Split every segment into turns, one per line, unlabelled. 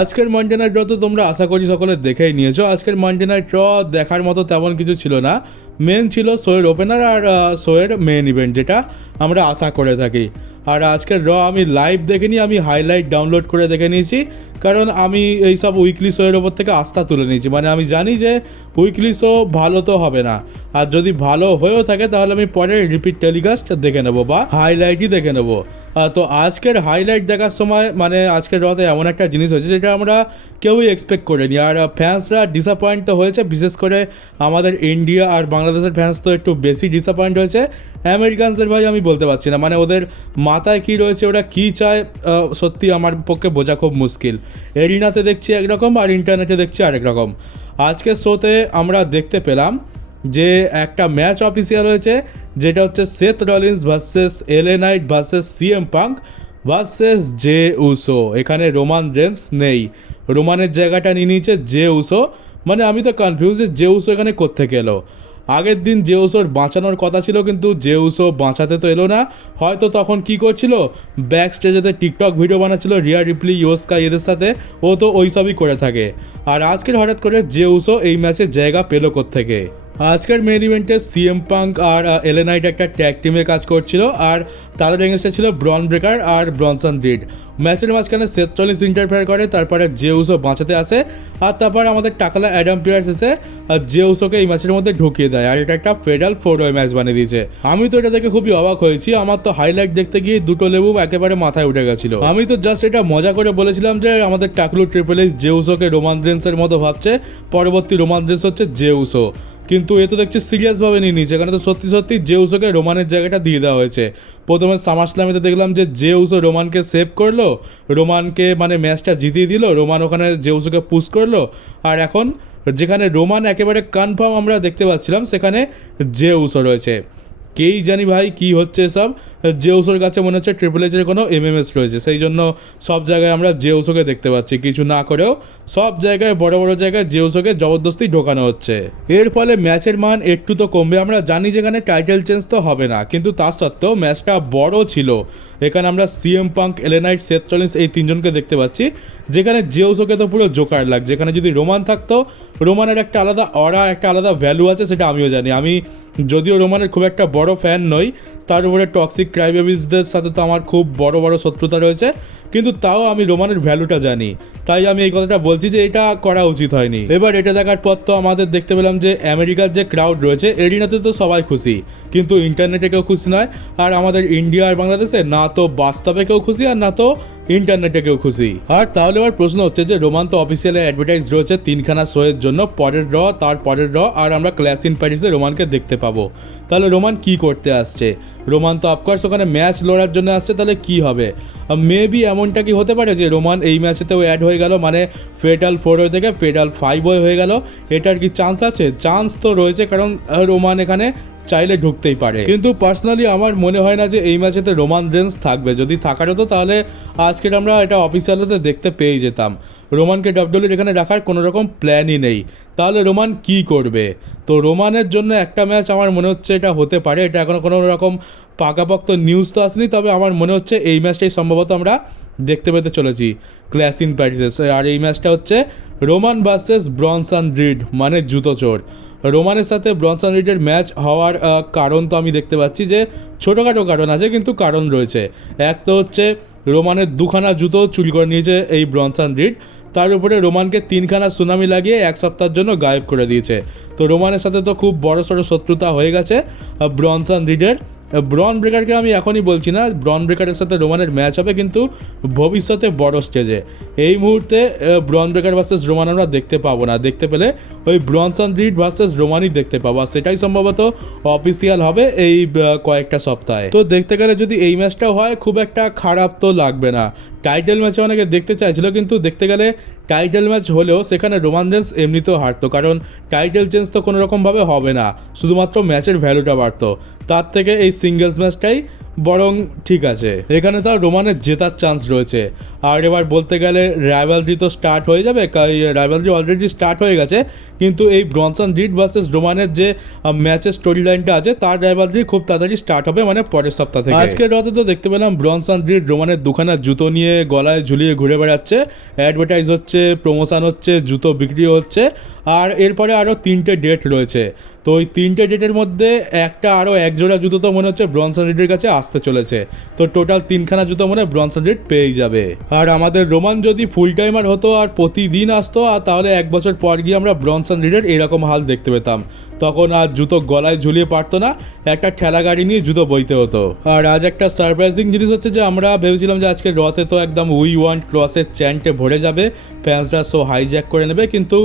আজকের Monday night draw তো তোমরা আশা করি সকলে দেখেই নিয়েছো। আজকের মানডে নাইট ড্র দেখার মতো তেমন কিছু ছিল না। মেন ছিল শোয়ের ওপেনার আর শোয়ের মেন ইভেন্ট যেটা আমরা আশা করে থাকি। আর আজকের র আমি লাইভ দেখিনি, আমি হাইলাইট ডাউনলোড করে দেখে নিয়েছি। কারণ আমি এই সব উইকলি শোয়ের ওপর থেকে আস্থা তুলে নিয়েছি। মানে আমি জানি যে উইকলি শো ভালো তো হবে না। আর যদি ভালো হয়েও থাকে, তাহলে আমি পরে রিপিট টেলিকাস্ট দেখে নেব বা হাইলাইটই দেখে নেব। তো আজকের হাইলাইট দেখার সময় মানে আজকের রথে এমন একটা জিনিস হয়েছে যেটা আমরা কেউই এক্সপেক্ট করিনি। আর ফ্যান্সরা ডিসঅ্যাপয়েন্ট তো হয়েছে, বিশেষ করে আমাদের ইন্ডিয়া আর বাংলাদেশের ফ্যান্স তো একটু বেশি ডিসঅ্যাপয়েন্ট হয়েছে। আমেরিকানসদের ভাই আমি বলতে পারছি না মানে ওদের মাথায় কী রয়েছে, ওরা কী চায় সত্যি আমার পক্ষে বোঝা খুব মুশকিল। এরিনাতে দেখছি একরকম আর ইন্টারনেটে দেখছি আরেক রকম। আজকের শোতে আমরা দেখতে পেলাম যে একটা ম্যাচ অফিসিয়াল হয়েছে যেটা হচ্ছে Seth Rollins versus L A knight versus CM Punk versus Jey Uso এখানে রোমান রেন্স নেই। রোমানের জায়গাটা নিয়ে নিয়েছে জে উসো মানে আমি তো কনফিউজ যে জে উসো এখানে কোত্থেকে এলো। আগের দিন জেউসোর বাঁচানোর কথা ছিল, কিন্তু জেউসো বাঁচাতে তো এলো না। হয়তো তখন কি করছিল? ব্যাক স্টেজেতে টিকটক ভিডিও বানাচ্ছিল রিয়া রিপ্লি ইয়োস্কা এদের সাথে। ও তো ওই সবই করে থাকে। আর আজকের হঠাৎ করে জেউসো এই ম্যাচে জায়গা পেল থেকে আজকের মেন ইভেন্টে সিএম পাঙ্ক আর এলেনাইট একটা ট্যাগ টিমে কাজ করছিল আর তাদের এগেন্সে ছিল ব্রন ব্রেকার আর ব্রনসন রিড ম্যাচের মাঝখানে সেত্রলিস ইন্টারফেয়ার করে, তারপরে জেউসো বাঁচাতে আসে আর তারপর আমাদের টাকালা অ্যাডাম পিয়ার্স এসে জেউসোকে এই ম্যাচের মধ্যে ঢুকিয়ে দেয় আর এটা একটা ফেডাল ফোর ওয়ে ম্যাচ বানিয়ে দিয়েছে। আমি তো এটা দেখে খুবই অবাক হয়েছি, আমার তো হাইলাইট দেখতে গিয়ে দুটো লেবু একেবারে মাথায় উঠে গেছিল। আমি তো জাস্ট এটা মজা করে বলেছিলাম যে আমাদের টাকলু ট্রিপল এইচ জেউসোকে রোমান রেন্সের মতো ভাবছে, পরবর্তী রোমান রেন্স হচ্ছে জেউসো কিন্তু এ তো দেখছি সিরিয়াসভাবে নিয়ে নিয়েছে। এখানে তো সত্যি সত্যি জেউসোকে রোমানের জায়গাটা দিয়ে দেওয়া হয়েছে। প্রথমে সামাসলামিতে দেখলাম যে জেউসো রোমানকে সেভ করল রোমানকে মানে ম্যাচটা জিতিয়ে দিল রোমান ওখানে জেউসোকে পুশ করল। আর এখন যেখানে রোমান একেবারে কনফার্ম আমরা দেখতে পাচ্ছিলাম, সেখানে জেউসো রয়েছে। কেই জানি ভাই কি হচ্ছে সব। জেউসোর কাছে মনে হচ্ছে ট্রিপল এইচের কোনো এমএমএস রয়েছে। সেই জন্য সব জায়গায় আমরা জেউসোকে দেখতে পাচ্ছি। কিছু না করেও সব জায়গায়, বড় বড় জায়গায় জেউসোকে জবরদস্তি ঢোকানো হচ্ছে। এর ফলে ম্যাচের মান একটু তো কমবে। আমরা জানি যেখানে টাইটেল চেঞ্জ তো হবে না। কিন্তু তা সত্ত্বেও ম্যাচটা বড় ছিল। এখানে আমরা সিএম পাঙ্ক এলেনাইট সেথ্রলিন্স এই তিনজনকে দেখতে পাচ্ছি। যেখানে জেউসোকে তো পুরো জোকার লাগছে। যেখানে যদি রোমান থাকতো, রোমানের একটা আলাদা অরা একটা আলাদা ভ্যালু আছে, সেটা আমিও জানি। আমি যদিও রোমানের খুব একটা বড় ফ্যান নই, তার উপরে টক্সিক ক্রাইবেবিসদের সাথে তো আমার খুব বড় বড় শত্রুতা রয়েছে, কিন্তু তাও আমি রোমানের ভ্যালুটা জানি। তাই আমি এই কথাটা বলছি যে এটা করা উচিত হয়নি। এবার এটা দেখার পর তো আমাদের দেখতে পেলাম যে আমেরিকার যে ক্রাউড রয়েছে এরিনাতে তো সবাই খুশি। কিন্তু ইন্টারনেটে কেউ খুশি নয়, আর আমাদের ইন্ডিয়া আর বাংলাদেশে না তো বাস্তবে কেউ খুশি আর না তো ইন্টারনেটে কেউ খুশি। আর তাহলে এবার প্রশ্ন হচ্ছে যে, রোমান তো অফিসিয়ালি অ্যাডভার্টাইজ রয়েছে তিনখানা শোয়ের জন্য, পরের র, তার পরের র, আর আমরা ক্লাস ইন প্যারিসে রোমানকে দেখতে পাবো। তাহলে রোমান কি করতে আসছে? রোমান তো অফকোর্স ওখানে ম্যাচ লড়ার জন্য আসছে, তাহলে কি হবে? মেবি এমনটা কি হতে পারে যে, রোমান এই ম্যাচেতেও অ্যাড হয়ে গেল মানে ফেটাল ফোর হয়ে থেকে ফেটাল ফাইভ হয়ে গেল? এটার কি চান্স আছে? চান্স তো রয়েছে, কারণ রোমান এখানে চাইলে ঢুকতেই পারে। কিন্তু পার্সোনালি আমার মনে হয় না যে এই ম্যাচেতে রোমান রেন্স থাকবে। যদি থাকার হতো তাহলে আজকের আমরা এটা অফিসিয়ালতে দেখতে পেয়ে যেতাম। রোমানকে ডাব্লিউর এখানে রাখার কোনো রকম প্ল্যানই নেই। তাহলে রোমান কি করবে? তো রোমানের জন্য একটা ম্যাচ আমার মনে হচ্ছে এটা হতে পারে। এটা এখনও কোনো রকম পাকাপোক্ত নিউজ তো আসেনি। তবে আমার মনে হচ্ছে এই ম্যাচটাই সম্ভবত আমরা দেখতে পেতে চলেছি। ক্লাস ইন প্যারিসেস আর এই ম্যাচটা হচ্ছে রোমান ভার্সেস ব্রনসান রিড মানে জুতো চোর। রোমানের সাথে ব্রনসন রিডের ম্যাচ হওয়ার কারণ তো আমি দেখতে পাচ্ছি যে ছোটোখাটো কারণ আছে, কিন্তু কারণ রয়েছে। এক তো হচ্ছে রোমানের দুখানা জুতো চুরি করে নিয়েছে এই ব্রনসন রিড। তার উপরে রোমানকে তিনখানা সুনামি লাগিয়ে এক সপ্তাহের জন্য গায়েব করে দিয়েছে। তো রোমানের সাথে তো খুব বড়সড় শত্রুতা হয়ে গেছে ব্রনসন রিডের। ব্রন ব্রেকারকে আমি এখনই বলছি না ব্রন ব্রেকারের সাথে রোমানের ম্যাচ হবে, কিন্তু ভবিষ্যতে বড় স্টেজে এই মুহূর্তে ব্রন ব্রেকার ভার্সেস রোমান আমরা দেখতে পাবো না। দেখতে পেলে ওই ব্রনসন রিড ভার্সেস রোমানই দেখতে পাবো। আর সেটাই সম্ভবত অফিসিয়াল হবে এই কয়েকটা সপ্তাহে। তো দেখতে গেলে যদি এই ম্যাচটাও হয়, খুব একটা খারাপ তো লাগবে না। টাইটেল ম্যাচে অনেকে দেখতে চাইছিল, কিন্তু দেখতে গেলে টাইটেল ম্যাচ হলেও সেখানে রোমান জেন্স এমনিতেও হারতো, কারণ টাইটেল চেঞ্জ তো কোনোরকমভাবে হবে না, শুধুমাত্র ম্যাচের ভ্যালুটা বাড়তো। তার থেকে এই সিঙ্গেলস ম্যাচটাই বরং ঠিক আছে। এখানে তার রোমানের জেতার চান্স রয়েছে। আর এবার বলতে গেলে রাইভালরি তো স্টার্ট হয়ে যাবে রাইভালরি অলরেডি স্টার্ট হয়ে গেছে। কিন্তু এই ব্রনসন রিড ভার্সেস রোমানের যে ম্যাচের স্টোরি লাইনটা আছে, তার রাইভালরি খুব তাড়াতাড়ি স্টার্ট হবে মানে পরের সপ্তাহ থেকে। আজকের রাতে তো দেখতে পেলাম ব্রনসন রিড রোমানের দুখানা জুতো নিয়ে গলায় ঝুলিয়ে ঘুরে বেড়াচ্ছে। অ্যাডভার্টাইজ হচ্ছে প্রমোশন হচ্ছে, জুতো বিক্রি হচ্ছে। আর এরপরে আরও তিনটে ডেট রয়েছে। তো ওই তিনটে ডেটের মধ্যে একটা আরও একজোড়া জুতো তো মনে হচ্ছে ব্রনসন রেডের কাছে আসতে চলেছে। তো টোটাল তিনখানা জুতো মনে হয় ব্রনসন রেড পেয়েই যাবে। আর আমাদের রোমান যদি ফুল টাইমার হতো আর প্রতিদিন আসতো, আর তাহলে এক বছর পর গিয়ে আমরা ব্রনসন রেডের এরকম হাল দেখতে পেতাম। তখন আর জুতো গলায় ঝুলিয়ে পারতো না, একটা ঠেলা গাড়ি নিয়ে জুতো বইতে হতো। আর আজ একটা সারপ্রাইজিং জিনিস হচ্ছে যে, আমরা ভেবেছিলাম যে আজকে রথে তো একদম উই ওয়ান্ট ক্রসের চ্যান্টে ভরে যাবে ফ্যান্সরা সো হাইজ্যাক করে নেবে, কিন্তু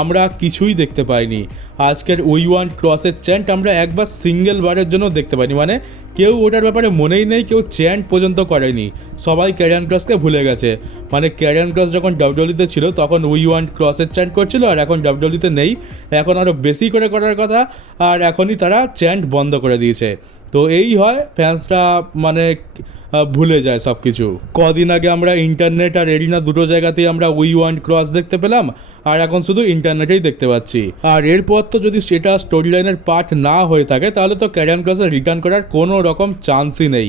আমরা কিছুই দেখতে পাইনি। আজকের উই ওয়ান্ট ক্রসের চ্যান্ট আমরা একবার সিঙ্গেল বারের জন্য দেখতে পাইনি। মানে কেউ ওটার ব্যাপারে মনেই নেই, কেউ চ্যান্ট পর্যন্ত করেনি। সবাই ক্যারিয়ান ক্রসকে ভুলে গেছে। মানে ক্যারিয়ান ক্রস যখন ডাব্লিউডিতে ছিল, তখন উই ওয়ান্ট ক্রসের চ্যান্ট করছিল, আর এখন ডাব্লিউডিতে নেই। এখন আরও বেশি করে করার কথা, আর এখনই তারা চ্যান্ট বন্ধ করে দিয়েছে। তো এই হয়, ফ্যান্সরা মানে ভুলে যায় সব কিছু কদিন আগে আমরা ইন্টারনেট আর এরিনা দুটো জায়গাতেই আমরা উই ওয়ান্ট ক্রস দেখতে পেলাম। আর এখন শুধু ইন্টারনেটেই দেখতে পাচ্ছি। আর এরপর তো যদি সেটা স্টোরি লাইনের পার্ট না হয়ে থাকে, তাহলে তো ক্যারিয়ান ক্রসে রিটার্ন করার কোনো রকম চান্সই নেই।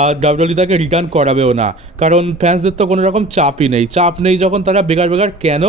আর ডাব্লিউডি তাকে রিটার্ন করাবেও না। কারণ ফ্যান্সদের তো কোনো রকম চাপই নেই। চাপ নেই যখন তারা বেকার বেকার কেন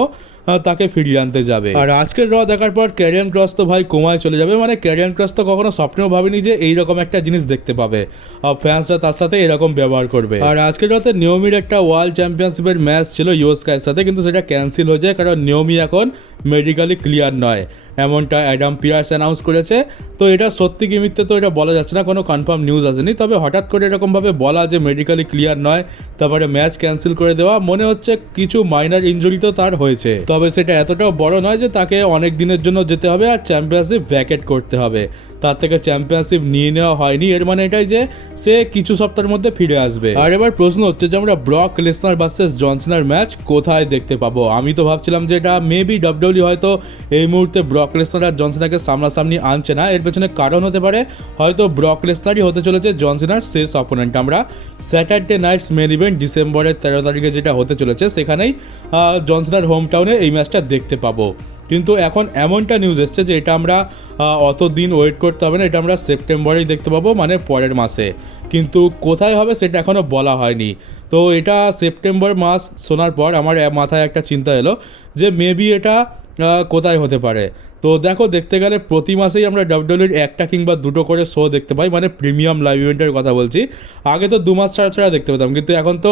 তাকে ফিরিয়ে আনতে যাবে। আর আজকের র দেখার পর ক্যারিয়ান ক্রস তো ভাই কমায় চলে যাবে। মানে ক্যারিয়ান ক্রস তো কখনো স্বপ্নেও ভাবেনি যে এইরকম একটা জিনিস দেখতে পাবে। আর ফ্যান্সরা তার সাথে এরকম ব্যবহার করবে। আর আজকের রাতে নিয়মির একটা ওয়ার্ল্ড চ্যাম্পিয়নশিপের ম্যাচ ছিল ইউএসকার সাথে, কিন্তু সেটা ক্যান্সেল হয়ে যায় কারণ নিয়মি এখন মেডিকেলি ক্লিয়ার নয়। এমনটা অ্যাডাম পিয়ার্স অ্যানাউন্স করেছে। তো এটা সত্যি কি মিথ্যে তো এটা বলা যাচ্ছে না, কোনো কনফার্ম নিউজ আসেনি। তবে হঠাৎ করে এরকমভাবে বলা যে মেডিকেলি ক্লিয়ার নয়, তারপরে ম্যাচ ক্যান্সেল করে দেওয়া, মনে হচ্ছে কিছু মাইনার ইঞ্জুরি তো তার হয়েছে। তবে সেটা এতটাও বড় নয় যে তাকে অনেক দিনের জন্য যেতে হবে আর চ্যাম্পিয়নশিপ ভ্যাকেট করতে হবে। তার থেকে চ্যাম্পিয়নশিপ নিয়ে নেওয়া হয়নি, এর মানে এটাই যে সে কিছু সপ্তাহের মধ্যে ফিরে আসবে। আর এবার প্রশ্ন হচ্ছে যে আমরা ব্রক লেসনার ভার্সেস জনসনের ম্যাচ কোথায় দেখতে পাবো? আমি তো ভাবছিলাম যে এটা মেবি ডব্লিউডি হয়তো এই মুহূর্তে ব্রক লেসনার আর জনসনাকে সামনাসামনি আনছে না। এর পেছনে কারণ হতে পারে, হয়তো ব্রক লেসনারই হতে চলেছে জনসনার শেষ অপোনেন্ট। আমরা স্যাটারডে নাইটস মেন ইভেন্ট ডিসেম্বরের তেরো তারিখে যেটা হতে চলেছে, সেখানেই জনসনার হোম টাউনে এই ম্যাচটা দেখতে পাবো। কিন্তু এখন এমনটা নিউজ এসছে যে এটা আমরা অত দিন ওয়েট করতে হবে না, এটা আমরা সেপ্টেম্বরেই দেখতে পাবো মানে পরের মাসে। কিন্তু কোথায় হবে সেটা এখনও বলা হয়নি। তো এটা সেপ্টেম্বর মাস শোনার পর আমার মাথায় একটা চিন্তা এলো যে মেবি এটা কোথায় হতে পারে। তো দেখো, দেখতে গেলে প্রতি মাসেই আমরা ডাব্লিউডব্লিউর একটা কিংবা দুটো করে শো দেখতে পাই মানে প্রিমিয়াম লাইভ ইভেন্টের কথা বলছি। আগে তো দু মাস ছাড়া ছাড়া দেখতে পেতাম, কিন্তু এখন তো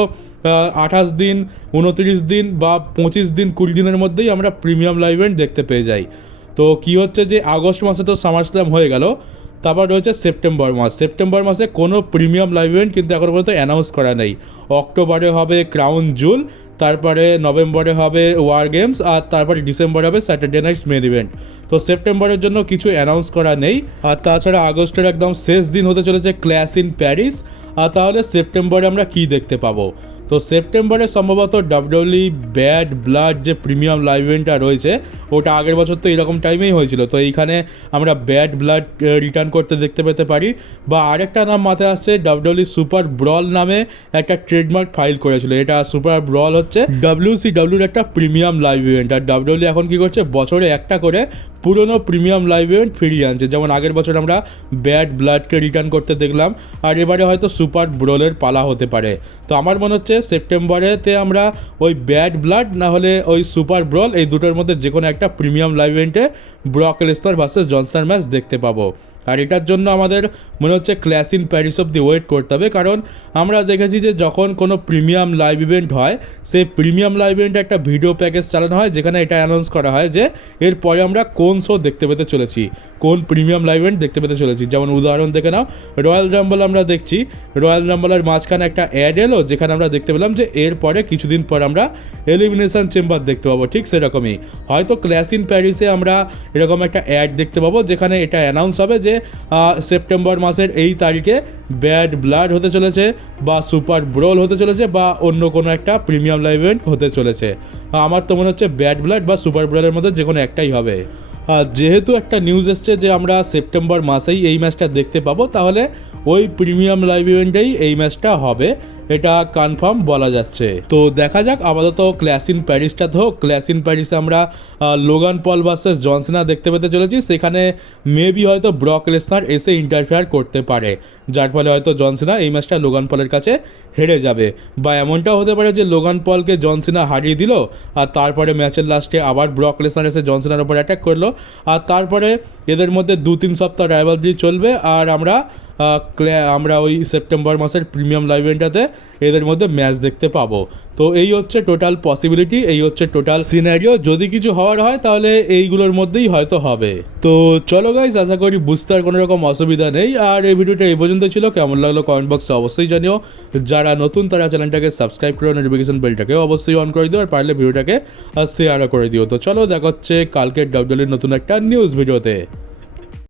আঠাশ দিন, উনত্রিশ দিন বা পঁচিশ দিন, কুড়ি দিনের মধ্যেই আমরা প্রিমিয়াম লাইভ ইভেন্ট দেখতে পেয়ে যাই। তো কি হচ্ছে যে, আগস্ট মাসে তো সামার স্ল্যাম হয়ে গেল, তারপর রয়েছে সেপ্টেম্বর মাস। সেপ্টেম্বর মাসে কোনো প্রিমিয়াম লাইভ ইভেন্ট কিন্তু এখনও পর্যন্ত অ্যানাউন্স করা নেই। অক্টোবরে হবে ক্রাউন জুল তারপরে নভেম্বরে হবে ওয়ার গেমস আর তারপরে ডিসেম্বরে হবে স্যাটারডে নাইটস মেন ইভেন্ট তো সেপ্টেম্বরের জন্য কিছু অ্যানাউন্স করা নেই। আর তাছাড়া আগস্টের একদম শেষ দিন হতে চলেছে ক্লাস ইন প্যারিস আর তাহলে সেপ্টেম্বরে আমরা কি দেখতে পাবো? তো সেপ্টেম্বরে সম্ভবত ডাব্লিউলি ব্যাড ব্লাড যে প্রিমিয়াম লাইভ ইভেন্টটা রয়েছে, ওটা আগের বছর তো এরকম টাইমেই হয়েছিল। তো এইখানে আমরা ব্যাড ব্লাড রিটার্ন করতে দেখতে পেতে পারি। বা আরেকটা নাম মাথায় আসছে ডাব্লিউলি সুপার ব্রল নামে একটা ট্রেডমার্ক ফাইল করেছিল। এটা সুপার ব্রল হচ্ছে ডাব্লিউসি ডাব্লিউর একটা প্রিমিয়াম লাইভ ইভেন্ট আর ডাব্লিউলি এখন কি করছে, বছরে একটা করে পুরনো প্রিমিয়াম লাইভ ফিরিয়ে আনছে। যেমন আগের বছর আমরা ব্যাড ব্লাডকে রিটার্ন করতে দেখলাম, আর এবারে হয়তো সুপার ব্রোলের পালা হতে পারে। তো আমার মনে হচ্ছে সেপ্টেম্বরেতে আমরা ওই ব্যাড ব্লাড, না হলে ওই সুপার ব্রল, এই দুটোর মধ্যে যে কোনো একটা প্রিমিয়াম লাইভ ইভেন্টে ব্রক লেসনার ভার্সেস জনস্টার ম্যাচ দেখতে পাবো। আর এটার জন্য আমাদের মনে হচ্ছে ক্লাস ইন প্যারিস অব্দি ওয়েট করতে হবে। কারণ আমরা দেখেছি যে যখন কোনো প্রিমিয়াম লাইভ ইভেন্ট হয়, সেই প্রিমিয়াম লাইভ ইভেন্টে একটা ভিডিও প্যাকেজ চালানো হয়, যেখানে এটা অ্যানাউন্স করা হয় যে এরপরে আমরা কোন শো দেখতে পেতে চলেছি, কোন প্রিমিয়াম লাইভ ইভেন্ট দেখতে পেতে চলেছি। যেমন উদাহরণ দেখে নাও রয়্যাল রাম্বল আমরা দেখছি রয়্যাল রাম্বলের মাঝখানে একটা অ্যাড এলো, যেখানে আমরা দেখতে পেলাম যে এরপরে কিছুদিন পর আমরা এলিমিনেশন চেম্বার দেখতে পাবো, ঠিক সেরকমই। হয়তো ক্লাস ইন প্যারিসে আমরা এরকম একটা অ্যাড দেখতে পাবো, যেখানে এটা অ্যানাউন্স হবে যে আহ, সেপ্টেম্বর মাসের এই তারিখে ব্যাড ব্লাড হতে চলেছে বা সুপার ব্রোল হতে চলেছে বা অন্য কোনো একটা প্রিমিয়াম লাইভ ইভেন্ট হতে চলেছে। আমার তো মনে হচ্ছে ব্যাড ব্লাড বা সুপার ব্রোলের মধ্যে যে কোনো একটাই হবে। যেহেতু একটা নিউজ এসছে যে আমরা সেপ্টেম্বর মাসেই এই ম্যাচটা দেখতে পাবো তাহলে ওই প্রিমিয়াম লাইভ ইভেন্টেই এই ম্যাচটা হবে। এটা কনফার্ম বলা যাচ্ছে। তো দেখা যাক, আপাতত ক্ল্যাশ ইন প্যারিসটা হোক ক্ল্যাশ ইন প্যারিসে আমরা লোগান পল ভার্সেস জনসনা দেখতে পেতে চলেছি। সেখানে মেবি হয়তো ব্রক লেসনার এসে ইন্টারফেয়ার করতে পারে। যার ফলে হয়তো জনসিনা এই ম্যাচটা লোগান পলের কাছে হেরে যাবে। বা এমনটাও হতে পারে যে লোগান পলকে জনসিনা হারিয়ে দিল, আর তারপরে ম্যাচের লাস্টে আবার ব্রক লেসনার এসে জনসিনার উপর অ্যাটাক করল। আর তারপরে এদের মধ্যে দু তিন সপ্তাহ রাইভালরি চলবে, আর আমরা আমরা ওই সেপ্টেম্বর মাসের প্রিমিয়াম লাইভ এদের মধ্যে ম্যাচ দেখতে পাবো। তো এই হচ্ছে টোটাল পসিবিলিটি এই হচ্ছে টোটাল সিনারিও যদি কিছু হওয়ার হয়, তাহলে এইগুলোর মধ্যেই হয়তো হবে। তো চলো গাইজ আশা করি বুঝতে আর কোনো রকম অসুবিধা নেই। আর এই ভিডিওটা এই পর্যন্ত ছিল। কেমন লাগল কমেন্ট বক্সে অবশ্যই জানিও। যারা নতুন, তারা চ্যানেলটাকে সাবস্ক্রাইব করে নোটিফিকেশন বেলটাকে অবশ্যই অন করে দিও আর পারলে ভিডিওটাকে শেয়ারও করে দিও। তো চলো, দেখা হচ্ছে কালকের ডাব্লিউর নতুন একটা নিউজ ভিডিওতে।